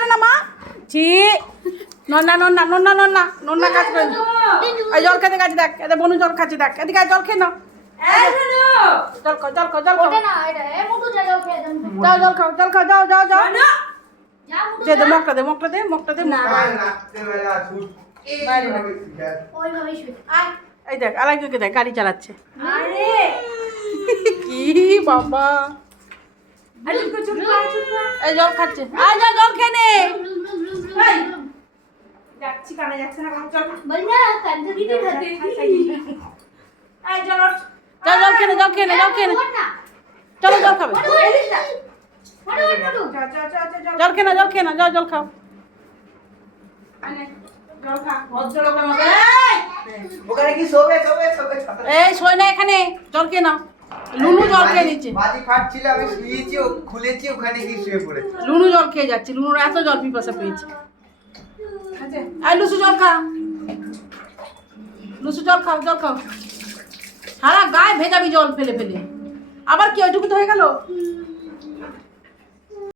করে না মা ছি নন্না নন্না নন্না নন্না নন্না কাজ করে এই জল খেতে গেছে দেখ এদের বনু জল খাচ্ছে দেখ এদিকে জল খেয়ে নাও জল খাও জল খাও জল খাও যাও জল খাও জল খাও যাও যাও যাও যে দে মকটা দে মকটা দে মকটা দে এই দেখ আরেকজনকে দেখ গাড়ি চালাচ্ছে কি বাবা এই জল খাচ্ছে আয় যা জল খেয়ে নে যাচ্ছি কানে যাচ্ছে না চল বল না কান্দে দিতে খাতে এই চলো চল জল খেয়ে নে জল খেয়ে নে জল খেয়ে নে চলো জল খাবে জল খেয়ে না জল খেয়ে না যাও জল খাও জল খা ভদ্রলোকের মতো ওখানে কি শোবে শোবে শোবে এই শোয় না এখানে জল খেয়ে নাও লুনু জল খেয়ে নিচ্ছে বাজি ফাটছিল আমি শুয়েছি ও খুলেছি ওখানে গিয়ে শুয়ে পড়েছে লুনু জল খেয়ে যাচ্ছে লুনুর এত জল পিপাসা পেয়েছে আই লুসু জল খা লুসু জল খাও জল খাও সারা গায়ে ভেজাবি জল ফেলে ফেলে আবার কি ওইটুকু তো হয়ে গেল